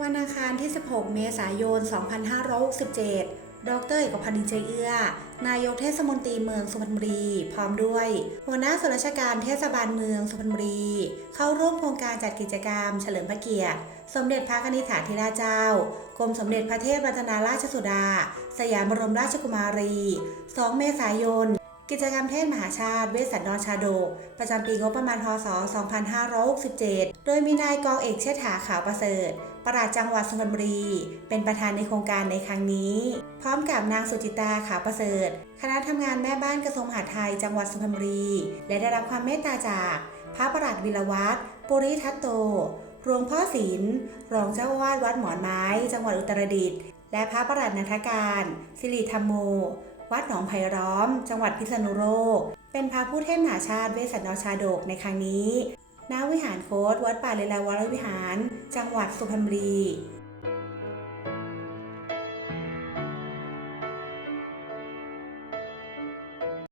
วันอังคารที่ 16 เมษายน 2567 ดรเอกพันธ์ดินใจเอื้อ นายกเทศมนตรีเมืองสุพรรณบุรี พร้อมด้วย หัวหน้าส่วนราชการเทศบาลเมืองสุพรรณบุรี เข้าร่วมโครงการจัดกิจกรรมเฉลิมพระเกียรติ สมเด็จพระนิษฐาธิราชเจ้า กรมสมเด็จพระเทพรัตนราชสุดา สยามบรมราชกุมารี 2 เมษายน กิจกรรมเทศมหาชาติเวสสันดรชาดก ประจำปีงบประมาณพศ 2567 โดยมีนายกองเอกเชษฐาขาวประเสริฐ ปลัดจังหวัดสุพรรณบุรี เป็นประธานในโครงการในครั้งนี้ พร้อมกับนางสุจิตาขาวประเสริฐ คณะทำงานแม่บ้านกระทรวงมหาดไทยจังหวัดสุพรรณบุรี และได้รับความเมตตาจาก พระประหลัดวิรวัตรปุริทัตโตหลวงพ่อศิลป์รองเจ้าอาวาสวัดหมอนไม้ จังหวัดอุตรดิตถ์และพระประหลัดนันทการ สิริธรรมโม วัดหนองไผ่ล้อม จังหวัดพิษณุโลก เป็นพระผู้เทศมหาชาติเวสสันดรชาดกในครั้งนี้ ณวิหารโคตวัดป่าเลลาวรวิหาร จังหวัดสุพรรณบุรี